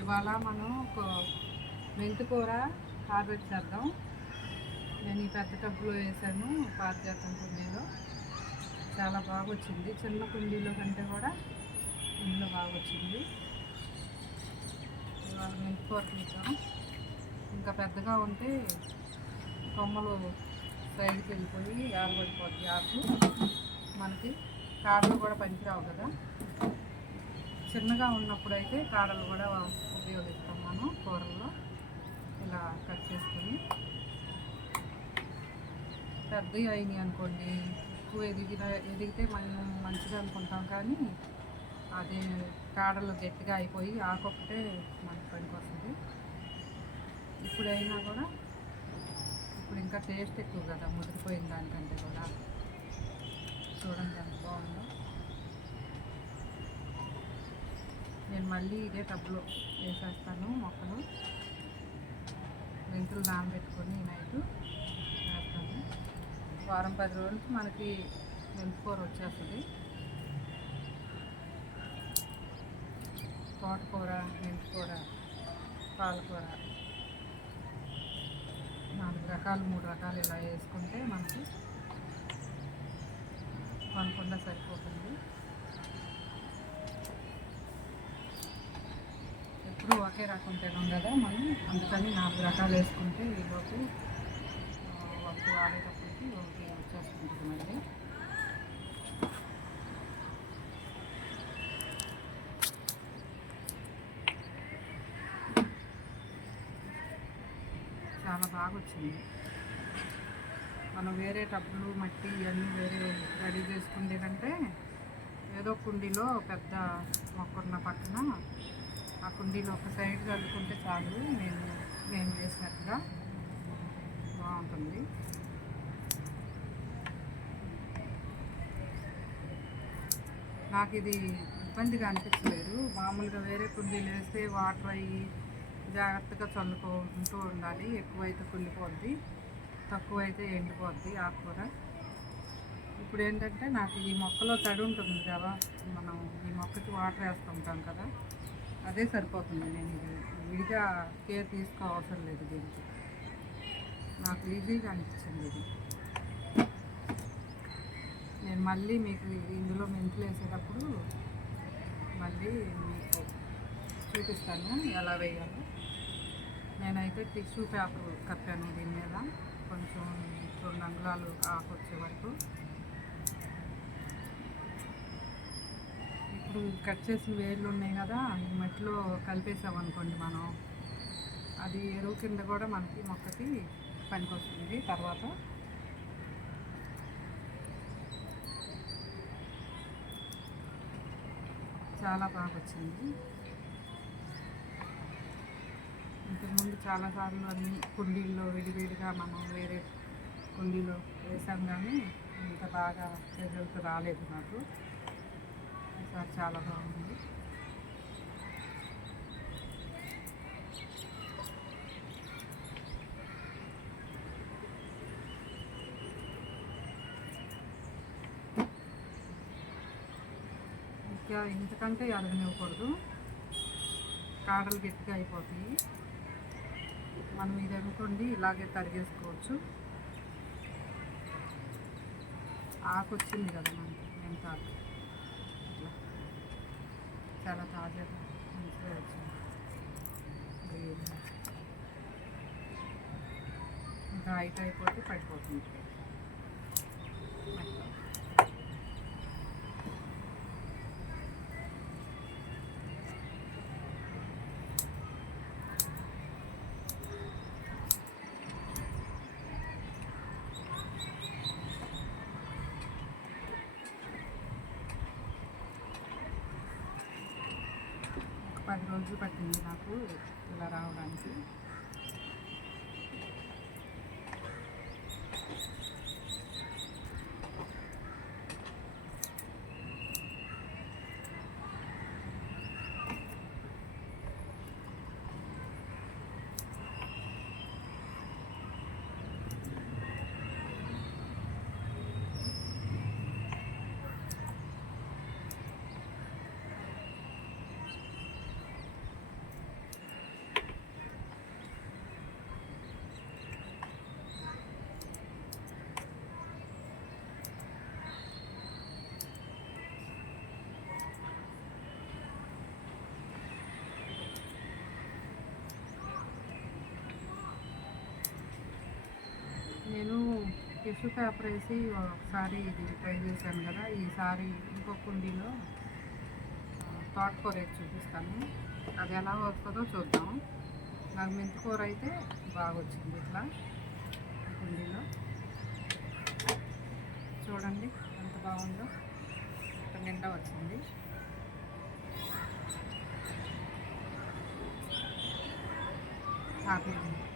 ఇవాళ మనం ఒక మెంతికూర హార్వెస్ట్ చేద్దాం. నేను ఈ పెద్ద టబ్బులో వేసాను, పారిజాతం కుండీలో. చాలా బాగా వచ్చింది, చిన్న కుండీలో కంటే కూడా ఇందులో బాగా వచ్చింది. ఇవాళ మెంతికూర తీద్దాం. ఇంకా పెద్దగా ఉంటే కొమ్మలు సైడ్కి వెళ్ళిపోయి ఆరబడిపోద్ది ఆకు, మనకి కాడలు కూడా పనికిరావు కదా. చిన్నగా ఉన్నప్పుడు అయితే కాడలు కూడా ఉపయోగిస్తాం మనం కూరల్లో. ఇలా కట్ చేసుకొని పెద్దవి అయినాయి అనుకోండి, ఎక్కువ ఎదిగితే మనం మంచిగా అనుకుంటాం, కానీ అది కాడలు గట్టిగా అయిపోయి ఆకు ఒకటే మనకి పనికి వస్తుంది. ఇప్పుడైనా కూడా ఇప్పుడు ఇంకా టేస్ట్ ఎక్కువ కదా ముదిరిపోయిన దానికంటే కూడా. చూడండి ఎంత బాగుందో. నేను మళ్ళీ ఇదే టబ్లో వేసేస్తాను మొక్కలు. మెంతులు నానబెట్టుకొని నైట్ వేస్తాను. వారం 10 రోజులకి మనకి మెంతికూర వచ్చేస్తుంది. తోటకూర, మెంతికూర, పాలకూర 4 రకాలు 3 రకాలు ఇలా వేసుకుంటే మనకి కొనకుండా సరిపోతుంది. ఎప్పుడు ఒకే రకం తినం కదా మనం, అందుకని 4 రకాలు వేసుకుంటే ఈలోపు ఒకటి వాడేటప్పటికి ఒకటి వచ్చేసుకుంటుంది మళ్ళీ. చాలా బాగా వచ్చింది. మనం వేరే టబ్బులు మట్టి ఇవన్నీ వేరే రెడీ చేసుకుంటే కంటే ఏదో కుండీలో పెద్ద మొక్కన్న పక్కన ఆ కుండీలో ఒక సైడ్ చల్లుకుంటే చాలు. నేను వేసినట్టుగా బాగుంటుంది. నాకు ఇది ఇబ్బందిగా అనిపించలేదు. మామూలుగా వేరే కుండీలు వేస్తే వాటర్ అయ్యి జాగ్రత్తగా చల్లుకుంటూ ఉండాలి. ఎక్కువైతే కుళ్ళిపోద్ది, తక్కువైతే ఎండిపోద్ది ఆకుకూర. ఇప్పుడు ఏంటంటే నాకు ఈ మొక్కలో తడి ఉంటుంది కదా, మనం ఈ మొక్కకి వాటర్ వేస్తుంటాం కదా, అదే సరిపోతుంది. నేను ఇది విడిగా కేర్ తీసుకోవసరం లేదు. దీనికి నాకు ఈజీగా అనిపించింది ఇది. నేను మళ్ళీ మీకు ఇందులో మెంతులు వేసేటప్పుడు మళ్ళీ మీకు చూపిస్తాను ఎలా వేయాలో. నేనైతే టిష్యూ పేపర్ కప్పాను దీని మీద, కొంచెం 2 అంగుళాలు ఆకు వచ్చే వరకు. ఇప్పుడు కట్ చేసిన వేర్లు ఉన్నాయి కదా, ఈ మట్టిలో కలిపేసామనుకోండి మనం, అది ఎరువు కింద కూడా మనకి మొక్కకి పనికొస్తుంది. తర్వాత చాలా బాగా వచ్చింది. ఇంతకుముందు చాలాసార్లు అన్ని కుండీల్లో విడివిడిగా మనం వేరే కుండీలో వేసాం, కానీ ఇంత బాగా రిజల్ట్ రాలేదు నాకు. ఈసారి చాలా బాగుంది. ఇంకా ఇంతకంటే ఎదగనివ్వకూడదు, కాడలు గట్టిగా అయిపోతాయి. మనం ఇది అనుకోండి ఇలాగే తరిగేసుకోవచ్చు. ఆకు వచ్చింది కదా మనకి, ఎంత ఆకు ఇట్లా చాలా తాజాగా మంచిగా వచ్చింది. ఇంకా హైట్ అయిపోతే పడిపోతుంది. ఒక 10 రోజులు పట్టింది నాకు ఇలా రావడానికి. టిష్యూ పేపర్ వేసి ఒకసారి ఇది ట్రై చేశాను కదా, ఈసారి ఇంకో కుండీలో తోటకూర వేసి చూపిస్తాను. అది ఎలా వస్తుందో చూద్దాం. నాకు మెంతికూర అయితే బాగా వచ్చింది. ఇట్లా కుండీలో చూడండి ఎంత బాగుందో, ఇంత నిండా వచ్చింది. ఆపేయండి.